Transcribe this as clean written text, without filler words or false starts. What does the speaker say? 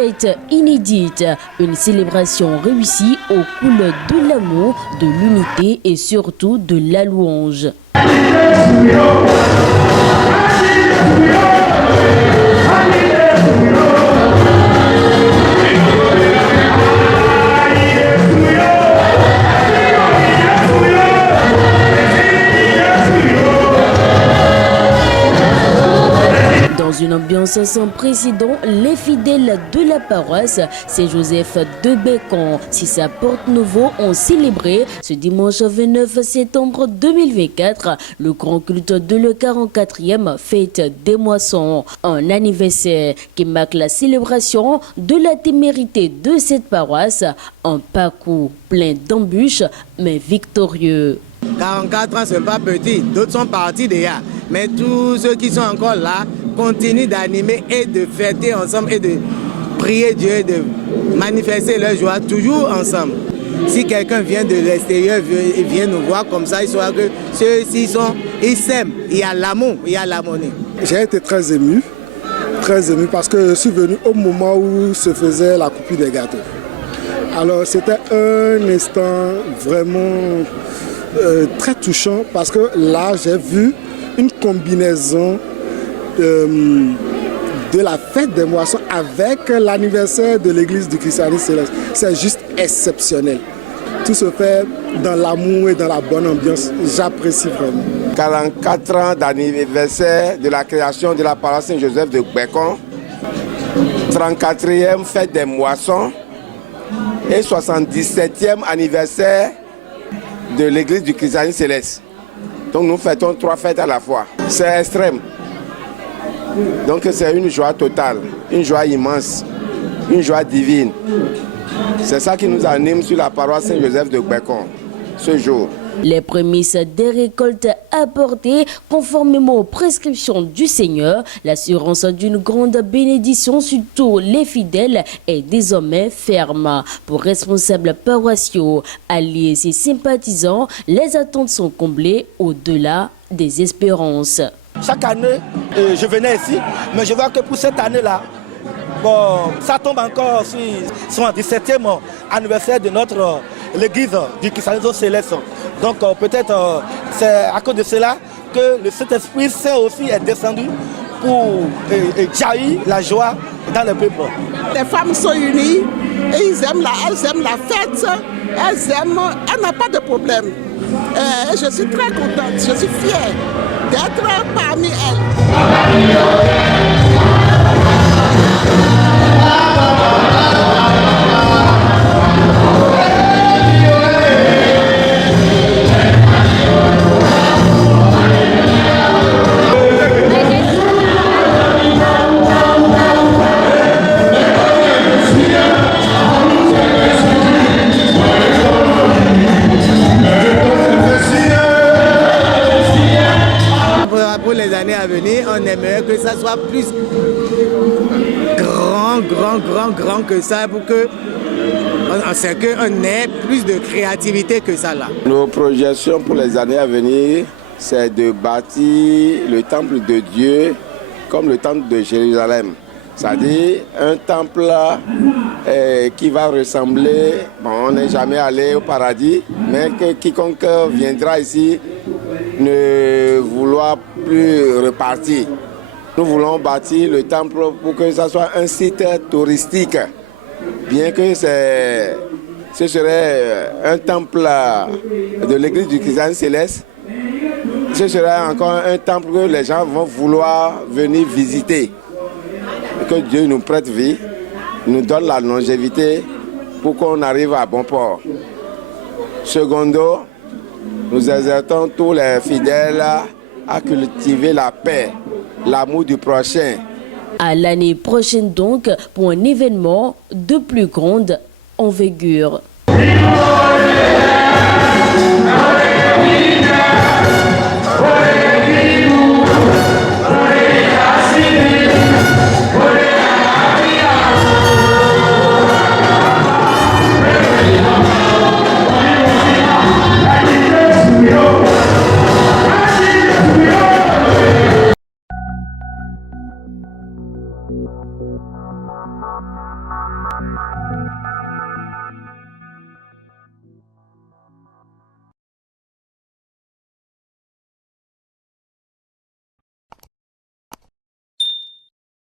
fête inédite, une célébration réussie au couleur de l'amour, de l'unité et surtout de la louange. Dans une ambiance sans précédent, les fidèles de la paroisse Saint-Joseph de Bécon, si sa porte nouveau, ont célébré ce dimanche 29 septembre 2024 le grand culte de la 44e fête des moissons. Un anniversaire qui marque la célébration de la témérité de cette paroisse, un parcours plein d'embûches mais victorieux. 44 ans, c'est pas petit, d'autres sont partis déjà. Mais tous ceux qui sont encore là continuent d'animer et de fêter ensemble et de prier Dieu et de manifester leur joie toujours ensemble. Si quelqu'un vient de l'extérieur et vient nous voir comme ça, il saura que ceux-ci ils s'aiment, il y a l'amour, il y a l'harmonie. J'ai été très ému parce que je suis venu au moment où se faisait la coupure des gâteaux. Alors c'était un instant vraiment très touchant parce que là j'ai vu une combinaison de la fête des moissons avec l'anniversaire de l'église du Christianisme Céleste. C'est juste exceptionnel. Tout se fait dans l'amour et dans la bonne ambiance. J'apprécie vraiment. 44 ans d'anniversaire de la création de la paroisse Saint-Joseph de Bécon, 34e fête des moissons et 77e anniversaire de l'église du Christianisme Céleste. Donc nous fêtons 3 fêtes à la fois. C'est extrême. Donc c'est une joie totale, une joie immense, une joie divine. C'est ça qui nous anime sur la paroisse Saint-Joseph de Bécon ce jour. Les prémices des récoltes apportées conformément aux prescriptions du Seigneur, l'assurance d'une grande bénédiction sur tous les fidèles est désormais ferme. Pour responsables paroissiaux, alliés et sympathisants, les attentes sont comblées au-delà des espérances. Chaque année, je venais ici, mais je vois que pour cette année-là, bon, ça tombe encore sur son 17e anniversaire de notre l'église du Christianisme Céleste. Donc peut-être c'est à cause de cela que le Saint-Esprit aussi est descendu pour jaillir la joie dans le peuple. Les femmes sont unies et elles aiment la fête, elles n'ont pas de problème. Je suis très contente, je suis fière d'être parmi elles. Pour les années à venir, on aimerait que ça soit plus grand que ça pour que c'est qu'on ait plus de créativité que ça là. Nos projections pour les années à venir, c'est de bâtir le temple de Dieu comme le temple de Jérusalem. C'est-à-dire un temple qui va ressembler, bon, on n'est jamais allé au paradis, mais que quiconque viendra ici ne vouloir plus repartir. Nous voulons bâtir le temple pour que ce soit un site touristique, bien que ce serait un temple de l'église du Christianisme Céleste. Ce serait encore un temple que les gens vont vouloir venir visiter. Que Dieu nous prête vie, nous donne la longévité pour qu'on arrive à bon port. Secondo, nous exhortons tous les fidèles à cultiver la paix, l'amour du prochain. À l'année prochaine donc, pour un événement de plus grande envergure.